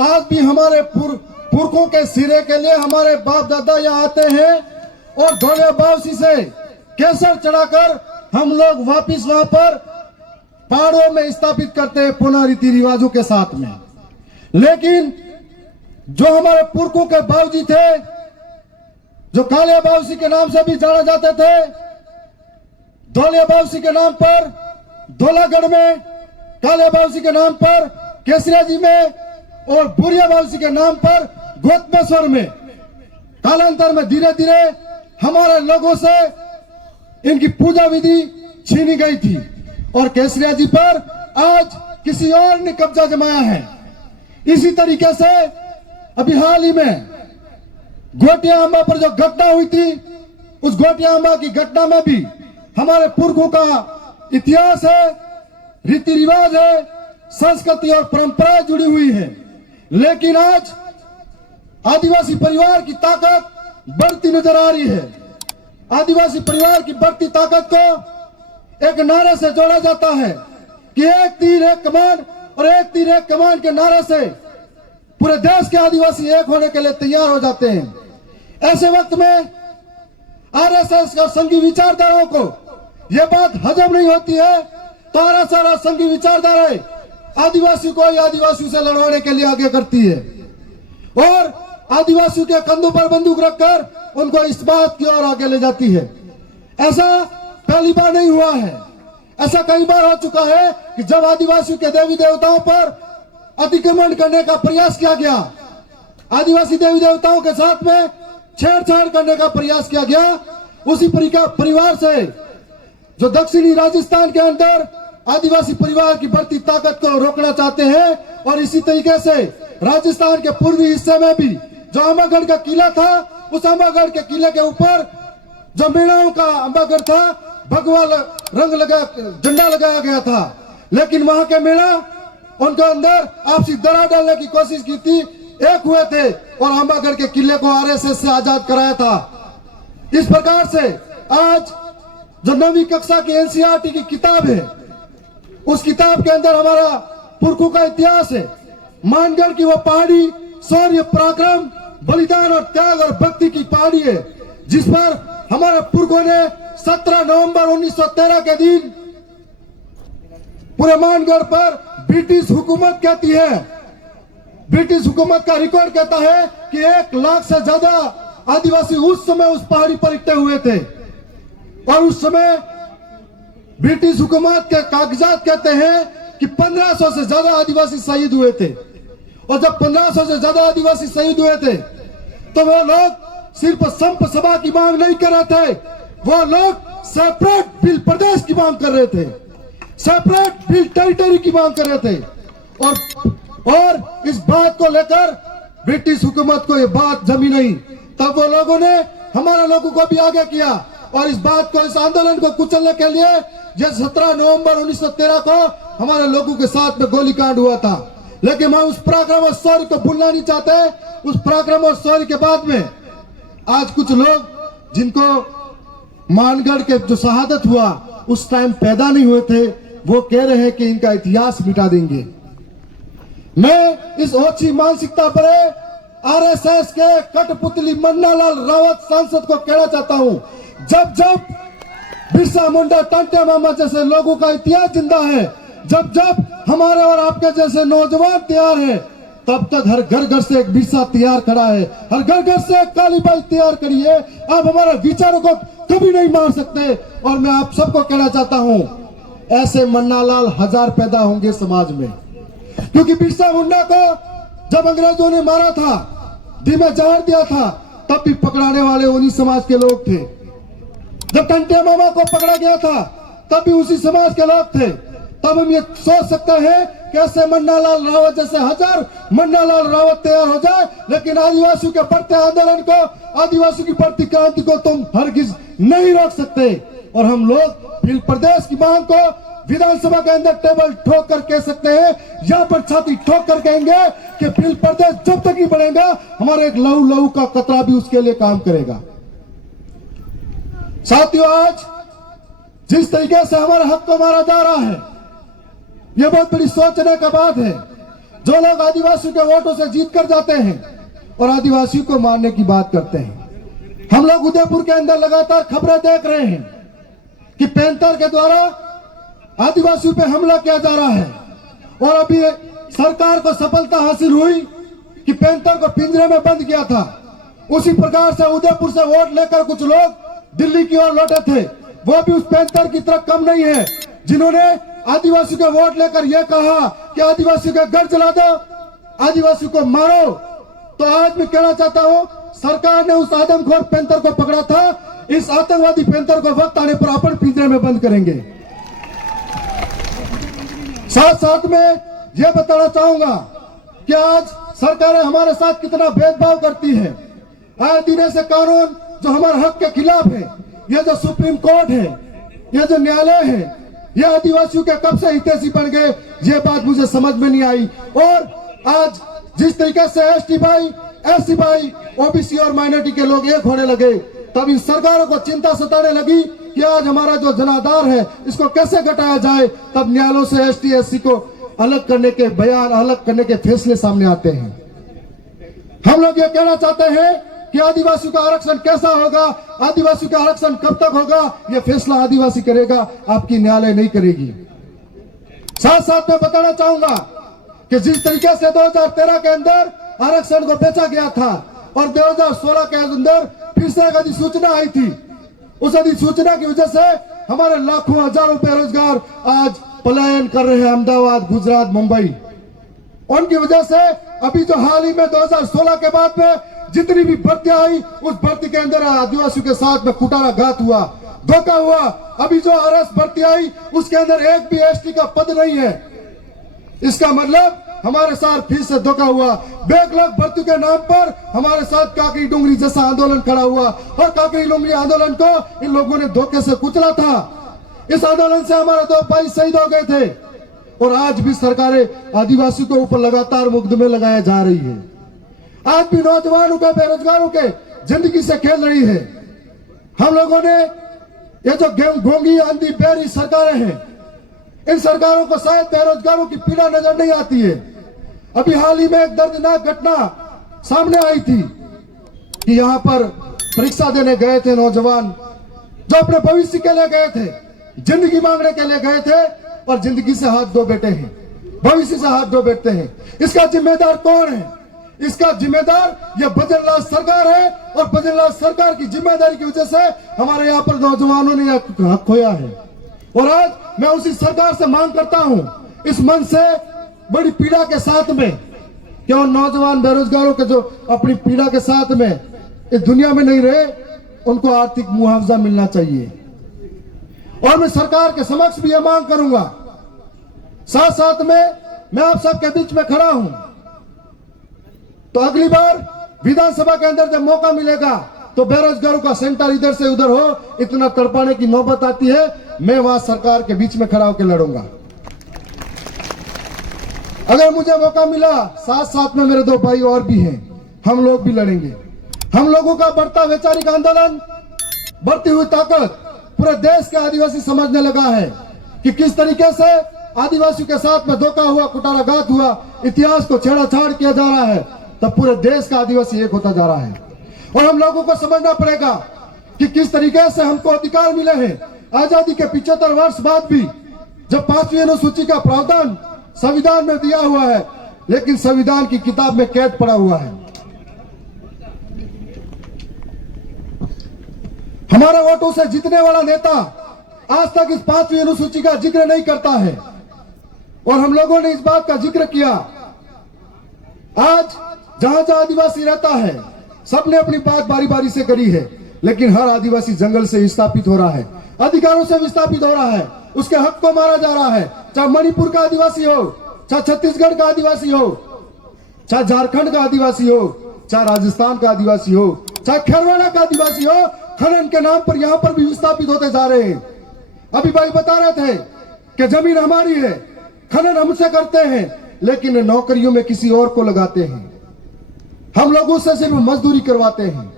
आज भी हमारे पुरखों के सिरे के लिए हमारे बाप दादा यहाँ आते हैं और धोलिया बावसी से केसर चढ़ाकर हम लोग वापिस वहां पर पहाड़ों में स्थापित करते हैं पुनः रीति रिवाजों के साथ में। लेकिन जो हमारे पुरखों के बाबूजी थे, जो कालिया बावसी के नाम से भी जाना जाते थे, धोलिया बावसी के नाम पर धोलागढ़ में, कालिया बावसी के नाम पर केसरिया जी में और बुरिया बावसी के नाम पर गोतमेश्वर में, कालांतर में धीरे धीरे हमारे लोगों से इनकी पूजा विधि छीनी गई थी और केसरिया जी पर आज किसी और ने कब्जा जमाया है। इसी तरीके से अभी हाल ही में गोटिया अम्बा पर जो घटना हुई थी, उस गोटिया अम्बा की घटना में भी हमारे पुरखों का इतिहास है, रीति रिवाज है, संस्कृति और परंपराएं जुड़ी हुई है। लेकिन आज आदिवासी परिवार की ताकत बढ़ती नजर आ रही है। आदिवासी परिवार की बढ़ती ताकत को एक नारे से जोड़ा जाता है कि एक तीर एक कमान, और एक तीर एक कमान के नारे से पूरे देश के आदिवासी एक होने के लिए तैयार हो जाते हैं। ऐसे वक्त में आरएसएस और संघी विचारधाराओं को यह बात हजम नहीं होती है तो आरएसएस और संघी विचारधाराएं आदिवासी को या आदिवासियों से लड़वाने के लिए आगे करती है और आदिवासियों के कंधों पर बंदूक रखकर उनको इस बात की ओर आगे ले जाती है। ऐसा पहली बार नहीं हुआ है, ऐसा कई बार हो चुका है कि जब आदिवासियों के देवी देवताओं पर अतिक्रमण करने का प्रयास किया गया, आदिवासी देवी देवताओं के साथ में छेड़छाड़ करने का प्रयास किया गया, उसी परिवार से जो दक्षिणी राजस्थान के अंदर आदिवासी परिवार की बढ़ती ताकत को रोकना चाहते हैं। और इसी तरीके से राजस्थान के पूर्वी हिस्से में भी जो अंबागढ़ का किला था, उस अंबागढ़ के किले के ऊपर जो मीणाओं का अंबागढ़ था, भगवा रंग लगा झंडा लगाया गया था, लेकिन वहां के मीणा उनके अंदर आपसी दरार डालने की कोशिश की थी, एक हुए थे और अंबागढ़ के किले को आरएसएस से आजाद कराया था। इस प्रकार से आज जो 9वीं कक्षा की एनसीईआरटी की किताब है, उस किताब के अंदर हमारा पुरखों का इतिहास है, मानगढ़ की वो पहाड़ी शौर्य पराक्रम बलिदान और त्याग और भक्ति की पहाड़ी है, जिस पर हमारे पुरखों ने 17 नवंबर 1913 के दिन पूरे मानगढ़ पर ब्रिटिश हुकूमत कहती है, ब्रिटिश हुकूमत का रिकॉर्ड कहता है कि 1 लाख से ज्यादा आदिवासी उस समय उस पहाड़ी पर इकट्ठे हुए थे। और उस समय ब्रिटिश हुकूमत के कागजात कहते हैं कि 1500 से ज्यादा आदिवासी शहीद हुए थे। और जब 1500 से ज्यादा आदिवासी शहीद हुए थे तो वो लोग सिर्फ संप सभा की मांग नहीं कर रहे थे, वो लोग सेपरेट बिल प्रदेश की मांग कर रहे थे, सेपरेट बिल टेरिटरी की मांग कर रहे थे। और इस बात को लेकर ब्रिटिश हुकूमत को ये बात जमी नहीं, तब वो लोगों ने हमारे लोगों को भी आगे किया और इस बात को, इस आंदोलन को कुचलने के लिए जब 17 नवंबर 1913 को हमारे लोगों के साथ में गोलीकांड हुआ था। लेकिन हम उस पराक्रम और शौर्य को भूलना नहीं चाहते। उस पराक्रम और शौर्य के बाद में आज कुछ लोग जिनको मानगढ़ के जो शहादत हुआ उस टाइम पैदा नहीं हुए थे, वो कह रहे हैं कि इनका इतिहास मिटा देंगे। मैं इस ओछी मानसिकता पर आरएसएस के कठपुतली मन्नालाल रावत सांसद को कहना चाहता हूं, जब जब बिरसा मुंडा, टंटे मामा जैसे लोगों का इतिहास जिंदा है, जब जब हमारे और आपके जैसे नौजवान तैयार हैं, तब तक हर घर घर से एक बिरसा तैयार खड़ा है, हर घर घर से एक कालीबाई तैयार करी है। आप हमारे विचारों को कभी नहीं मार सकते। और मैं आप सबको कहना चाहता हूं, ऐसे मन्नालाल 1000 पैदा होंगे समाज में, क्योंकि बिरसा मुंडा को जब अंग्रेजों ने मारा था, धीमे जहर दिया था, तब भी पकड़ाने वाले उन्हीं समाज के लोग थे। जब टंटे मामा को पकड़ा गया था, तब भी उसी समाज के लोग थे। तब हम ये सोच सकते हैं कैसे मन्नालाल रावत जैसे 1000 मन्नालाल रावत तैयार हो जाए, लेकिन आदिवासियों के बढ़ते आंदोलन को, आदिवासियों की बढ़ती क्रांति को तुम हरगिज नहीं रोक सकते। और हम लोग बिल प्रदेश की मांग को विधानसभा के अंदर टेबल ठोक कर कह सकते हैं, यहाँ पर छाती ठोक कर कहेंगे कि बिल प्रदेश जब तक नहीं बढ़ेगा, हमारा एक लहू लहू का कतरा भी उसके लिए काम करेगा। साथियों, आज जिस तरीके से हमारे हक को मारा जा रहा है, यह बहुत बड़ी सोचने का बात है। जो लोग आदिवासियों के वोटों से जीत कर जाते हैं और आदिवासियों को मारने की बात करते हैं। हम लोग उदयपुर के अंदर लगातार खबरें देख रहे हैं कि पैंथर के द्वारा आदिवासियों पे हमला किया जा रहा है और अभी सरकार को सफलता हासिल हुई कि पैंथर को पिंजरे में बंद किया था। उसी प्रकार से उदयपुर से वोट लेकर कुछ लोग दिल्ली की ओर लौटे थे, वो भी उस पैंथर की तरह कम नहीं है जिन्होंने आदिवासियों के वोट लेकर यह कहा कि आदिवासियों के घर जला दो, आदिवासियों को मारो। तो आज मैं कहना चाहता हूं, सरकार ने उस आदमखोर पैंथर को पकड़ा था, इस आतंकवादी पैंथर को वक्त आने पर अपन पिंजरे में बंद करेंगे। साथ साथ में यह बताना चाहूंगा कि आज सरकारें हमारे साथ कितना भेदभाव करती है। आए दिन ऐसे कानून जो हमारे हक के खिलाफ है, यह जो सुप्रीम कोर्ट है, यह जो न्यायालय है, यह आदिवासियों के कब से हितैषी बन गए, ये बात मुझे समझ में नहीं आई। और आज जिस तरीके से एसटी भाई, एससी भाई, ओबीसी और माइनॉरिटी के लोग एक होने लगे, तब इन सरकारों को चिंता सताने लगी कि आज हमारा जो जनाधार है इसको कैसे घटाया जाए। तब न्यायालयों से एसटी एससी को अलग करने के बयान, अलग करने के फैसले सामने आते हैं। हम लोग ये कहना चाहते हैं कि आदिवासियों का आरक्षण कैसा होगा, आदिवासियों का आरक्षण कब तक होगा, यह फैसला आदिवासी करेगा, आपकी न्यायालय नहीं करेगी। साथ साथ मैं बताना चाहूंगा कि जिस तरीके से 2013 के अंदर आरक्षण को बेचा गया था और 2016 के अंदर फिर से एक अधिसूचना आई थी, उस अधिसूचना की वजह से हमारे लाखों हजारों बेरोजगार आज पलायन कर रहे हैं अहमदाबाद, गुजरात, मुंबई। उनकी वजह से अभी जो हाल ही में 2016 के बाद में जितनी भी भर्तियां आई, उस भर्ती के अंदर आदिवासियों के साथ में कुटाराघात हुआ, धोखा हुआ। अभी जो आरएस भर्ती आई उसके अंदर एक भी एसटी का पद नहीं है। इसका मतलब हमारे साथ फिर से धोखा हुआ। बैकलॉग भर्ती के नाम पर हमारे साथ काकरी डोंगरी जैसा आंदोलन खड़ा हुआ और काकरी डोंगरी आंदोलन को इन लोगों ने धोखे से कुचला था। इस आंदोलन से हमारे 2 भाई शहीद हो गए थे और आज भी सरकारें आदिवासियों के ऊपर लगातार मुकदमे लगाए जा रही है। आज भी नौजवानों के, बेरोजगारों के जिंदगी से खेल रही है। हम लोगों ने ये जो घोंगी आंधी बेरी सरकारें हैं, इन सरकारों को शायद बेरोजगारों की पीड़ा नजर नहीं आती है। अभी हाल ही में एक दर्दनाक घटना सामने आई थी कि यहाँ पर परीक्षा देने गए थे नौजवान, जो अपने भविष्य के लिए गए थे, जिंदगी मांगने के लिए गए थे और जिंदगी से हाथ धो बैठे हैं, भविष्य से हाथ धो बैठते हैं। इसका जिम्मेदार कौन है? इसका जिम्मेदार यह भजनलाल सरकार है और भजनलाल सरकार की जिम्मेदारी की वजह से हमारे यहाँ पर नौजवानों ने हक खोया है। और आज मैं उसी सरकार से मांग करता हूं, इस मन से बड़ी पीड़ा के साथ में, कि उन नौजवान बेरोजगारों के जो अपनी पीड़ा के साथ में इस दुनिया में नहीं रहे, उनको आर्थिक मुआवजा मिलना चाहिए। और मैं सरकार के समक्ष भी यह मांग करूंगा। साथ साथ में मैं आप सबके बीच में खड़ा हूं, तो अगली बार विधानसभा के अंदर जब मौका मिलेगा तो बेरोजगारों का सेंटर इधर से उधर हो, इतना तड़पाने की नौबत आती है, मैं वहां सरकार के बीच में खड़ा होकर लड़ूंगा। अगर मुझे मौका मिला, साथ साथ में मेरे 2 भाई और भी हैं, हम लोग भी लड़ेंगे। हम लोगों का बढ़ता वैचारिक आंदोलन, बढ़ती हुई ताकत पूरे देश के आदिवासी समझने लगा है कि किस तरीके से आदिवासियों के साथ में धोखा हुआ, कुटाराघात हुआ, इतिहास को छेड़छाड़ किया जा रहा है, तब पूरे देश का आदिवासी एक होता जा रहा है। और हम लोगों को समझना पड़ेगा कि किस तरीके से हमको अधिकार मिले हैं। आजादी के 75 वर्ष बाद भी जब 5वीं अनुसूची का प्रावधान संविधान में दिया हुआ है, लेकिन संविधान की किताब में कैद पड़ा हुआ है। हमारे वोटों से जीतने वाला नेता आज तक इस 5वीं अनुसूची का जिक्र नहीं करता है और हम लोगों ने इस बात का जिक्र किया। आज जहां जहां आदिवासी रहता है, सबने अपनी बात बारी बारी से करी है, लेकिन हर आदिवासी जंगल से विस्थापित हो रहा है, अधिकारों से विस्थापित हो रहा है, उसके हक को मारा जा रहा है। चाहे मणिपुर का आदिवासी हो, चाहे छत्तीसगढ़ का आदिवासी हो, चाहे झारखंड का आदिवासी हो, चाहे राजस्थान का आदिवासी हो, चाहे खेरवाड़ा का आदिवासी हो, खनन के नाम पर यहाँ पर भी विस्थापित होते जा रहे हैं। अभी भाई बता रहे थे कि जमीन हमारी है, खनन हमसे करते हैं, लेकिन नौकरियों में किसी और को लगाते हैं, हम लोगों से सिर्फ मजदूरी करवाते हैं।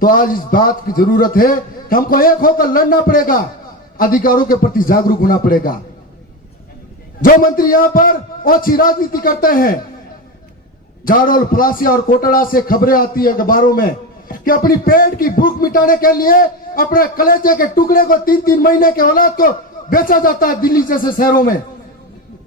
तो आज इस बात की जरूरत है कि हमको एक होकर लड़ना पड़ेगा, अधिकारों के प्रति जागरूक होना पड़ेगा। जो मंत्री यहाँ पर ओछी राजनीति करते हैं, जाडोल, पलासिया और कोटड़ा से खबरें आती है अखबारों में कि अपनी पेट की भूख मिटाने के लिए अपने कलेजे के टुकड़े को 3-3 महीने के औलाद को बेचा जाता है दिल्ली जैसे शहरों में।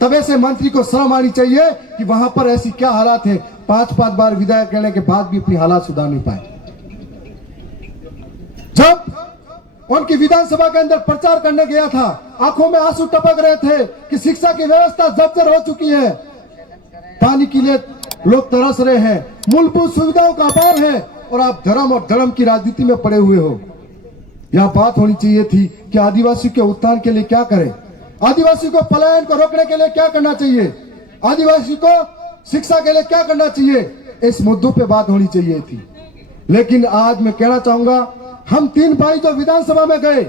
तब ऐसे मंत्री को शर्म आनी चाहिए कि वहां पर ऐसी क्या हालात है, 5-5 बार विधायक कहने के बाद भी अपनी हालात सुधार नहीं पाए। जब उनकी विधानसभा के अंदर प्रचार करने गया था, आंखों में आंसू टपक रहे थे कि शिक्षा की व्यवस्था जर्जर हो चुकी है, पानी के लिए लोग तरस रहे हैं, मूलभूत सुविधाओं का अभाव है और आप धर्म और धर्म की राजनीति में पड़े हुए हो। यह बात होनी चाहिए थी कि आदिवासी के उत्थान के लिए क्या करें, आदिवासी को पलायन को रोकने के लिए क्या करना चाहिए, आदिवासी को शिक्षा के लिए क्या करना चाहिए, इस मुद्दों पे बात होनी चाहिए थी। लेकिन आज मैं कहना चाहूंगा, हम 3 भाई जो विधानसभा में गए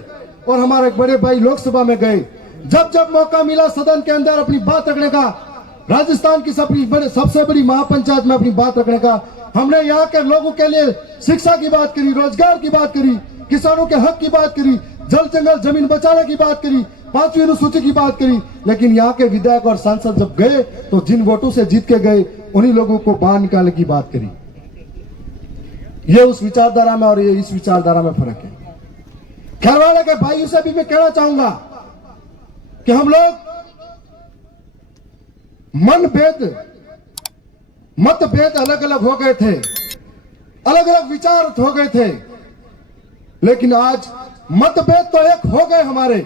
और हमारे बड़े भाई लोकसभा में गए, जब जब मौका मिला सदन के अंदर अपनी बात रखने का, राजस्थान की सबसे बड़ी महापंचायत में अपनी बात रखने का, हमने यहाँ के लोगों के लिए शिक्षा की बात करी, रोजगार की बात करी, किसानों के हक की बात करी, जल जंगल जमीन बचाने की बात करी, 5वीं अनुसूची की बात करी। लेकिन यहाँ के विधायक और सांसद जब गए तो जिन वोटों से जीत के गए उन्हीं लोगों को बाहर निकालने की बात करी। ये उस विचारधारा में और ये इस विचारधारा में फर्क है। खैरवाड़ा के भाइयों से भी मैं कहना चाहूंगा कि हम लोग मतभेद अलग अलग हो गए थे, अलग अलग विचार हो गए थे, लेकिन आज मतभेद तो एक हो गए, हमारे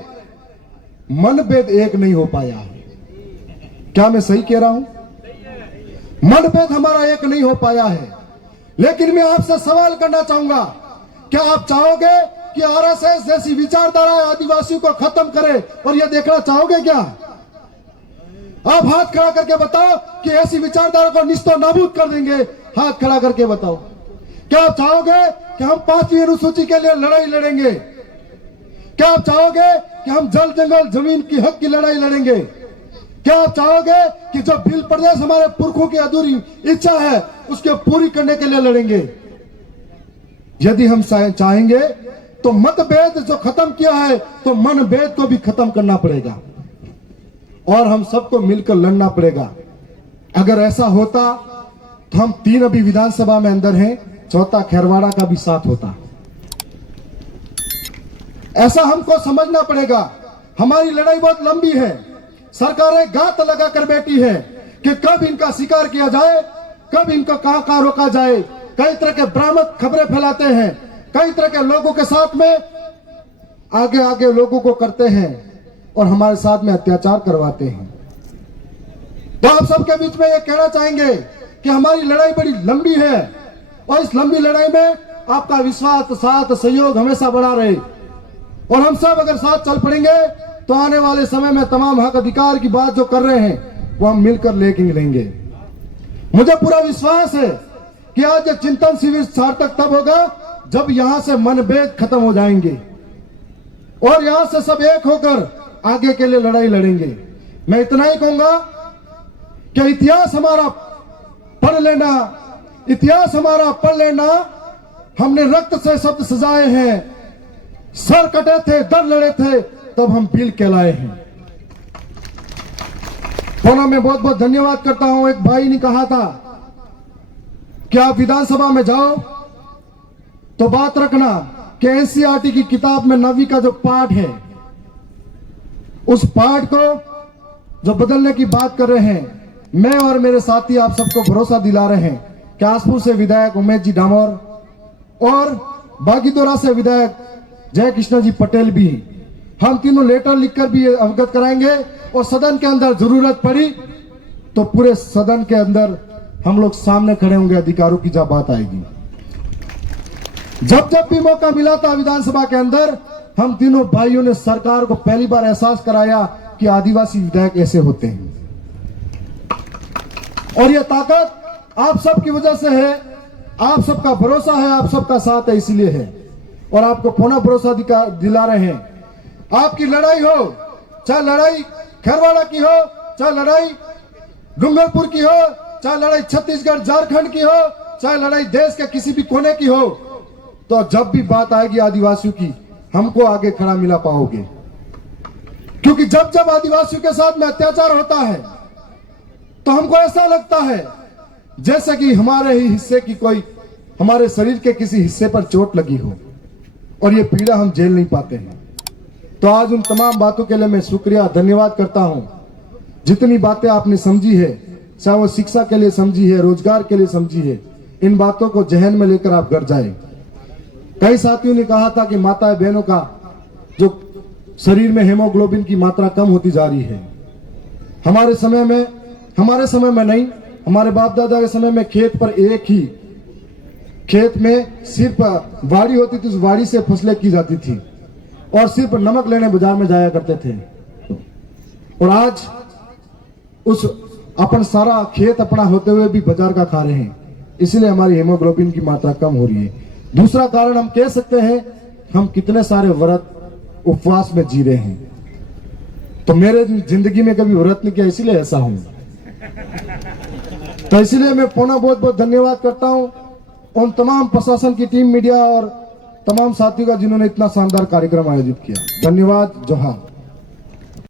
मनभेद एक नहीं हो पाया। क्या मैं सही कह रहा हूं? मनभेद हमारा एक नहीं हो पाया है। लेकिन मैं आपसे सवाल करना चाहूंगा, क्या आप चाहोगे कि आरएसएस जैसी विचारधारा आदिवासियों को खत्म करे और यह देखना चाहोगे क्या? आप हाथ खड़ा करके बताओ कि ऐसी विचारधारा को निस्तो नाबूद कर देंगे। हाथ खड़ा करके बताओ, क्या आप चाहोगे कि हम 5वीं अनुसूची के लिए लड़ाई लड़ेंगे? क्या आप चाहोगे कि हम जल जंगल जमीन की हक की लड़ाई लड़ेंगे? क्या आप चाहोगे कि जो भील प्रदेश हमारे पुरखों की अधूरी इच्छा है उसके पूरी करने के लिए लड़ेंगे? यदि हम चाहेंगे तो मतभेद जो खत्म किया है तो मनभेद को भी खत्म करना पड़ेगा और हम सबको मिलकर लड़ना पड़ेगा। अगर ऐसा होता तो हम 3 अभी विधानसभा में अंदर हैं, 4था खैरवाड़ा का भी साथ होता। ऐसा हमको समझना पड़ेगा। हमारी लड़ाई बहुत लंबी है। सरकारें गात लगा कर बैठी है कि कब इनका शिकार किया जाए, कब इनको कहां रोका जाए। कई तरह के भ्रामक खबरें फैलाते हैं, कई तरह के लोगों के साथ में आगे आगे लोगों को करते हैं और हमारे साथ में अत्याचार करवाते हैं। तो आप सबके बीच में ये कहना चाहेंगे कि हमारी लड़ाई बड़ी लंबी है और इस लंबी लड़ाई में आपका विश्वास, साथ, सहयोग हमेशा बना रहे और हम सब अगर साथ चल पड़ेंगे तो आने वाले समय में तमाम हक अधिकार की बात जो कर रहे हैं वो हम मिलकर लेके मिलेंगे। मुझे पूरा विश्वास है कि आज चिंतन शिविर सार्थक तब होगा जब यहां से मनभेद खत्म हो जाएंगे और यहां से सब एक होकर आगे के लिए लड़ाई लड़ेंगे। मैं इतना ही कहूंगा कि इतिहास हमारा पढ़ लेना, इतिहास हमारा पढ़ लेना। हमने रक्त से शब्द सजाए हैं, सर कटे थे, दर लड़े थे, तब हम भील कहलाए हैं। पुनः मैं बहुत बहुत धन्यवाद करता हूं। एक भाई ने कहा था कि आप विधानसभा में जाओ तो बात रखना कि एनसीईआरटी की किताब में 9वीं का जो पाठ है उस पाठ को जो बदलने की बात कर रहे हैं, मैं और मेरे साथी आप सबको भरोसा दिला रहे हैं कि आसपुर से विधायक उमेश जी डामोर और बागीदोरा से विधायक जय कृष्ण जी पटेल भी, हम तीनों लेटर लिखकर भी अवगत कराएंगे और सदन के अंदर जरूरत पड़ी तो पूरे सदन के अंदर हम लोग सामने खड़े होंगे अधिकारों की जब बात आएगी। जब जब भी मौका मिला था विधानसभा के अंदर, हम तीनों भाइयों ने सरकार को पहली बार एहसास कराया कि आदिवासी विधायक ऐसे होते हैं और यह ताकत आप सबकी वजह से है, आप सबका भरोसा है, आप सबका साथ है, इसलिए है और आपको पुनः भरोसा दिला रहे हैं। आपकी लड़ाई हो, चाहे लड़ाई खैरवाड़ा की हो, चाहे लड़ाई डूंगरपुर की हो, चाहे लड़ाई छत्तीसगढ़ झारखंड की हो, चाहे लड़ाई देश के किसी भी कोने की हो, तो जब भी बात आएगी आदिवासियों की, हमको आगे खड़ा मिला पाओगे। क्योंकि जब जब आदिवासियों के साथ में अत्याचार होता है तो हमको ऐसा लगता है जैसे कि हमारे ही हिस्से की कोई, हमारे शरीर के किसी हिस्से पर चोट लगी हो और ये पीड़ा हम झेल नहीं पाते हैं। तो आज उन तमाम बातों के लिए मैं शुक्रिया धन्यवाद करता हूं। जितनी बातें आपने समझी है, चाहे वो शिक्षा के लिए समझी है, रोजगार के लिए समझी है, इन बातों को जहन में लेकर आप घर जाए। कई साथियों ने कहा था कि माता बहनों का जो शरीर में हेमोग्लोबिन की मात्रा कम होती जा रही है। हमारे समय में नहीं, हमारे बाप दादा के समय में खेत पर एक ही खेत में सिर्फ वाड़ी होती थी, उस वाड़ी से फसलें की जाती थी और सिर्फ नमक लेने बाजार में जाया करते थे। और आज उस अपन सारा खेत अपना होते हुए भी बाजार का खा रहे हैं, इसलिए हमारी हेमोग्लोबिन की मात्रा कम हो रही है। दूसरा कारण हम कह सकते हैं, हम कितने सारे व्रत उपवास में जी रहे हैं। तो मेरे जिंदगी में कभी व्रत नहीं किया, इसलिए ऐसा हूं। तो इसलिए मैं पुनः बहुत बहुत धन्यवाद करता हूं उन तमाम प्रशासन की टीम, मीडिया और तमाम साथियों का जिन्होंने इतना शानदार कार्यक्रम आयोजित किया। धन्यवाद। जोहार।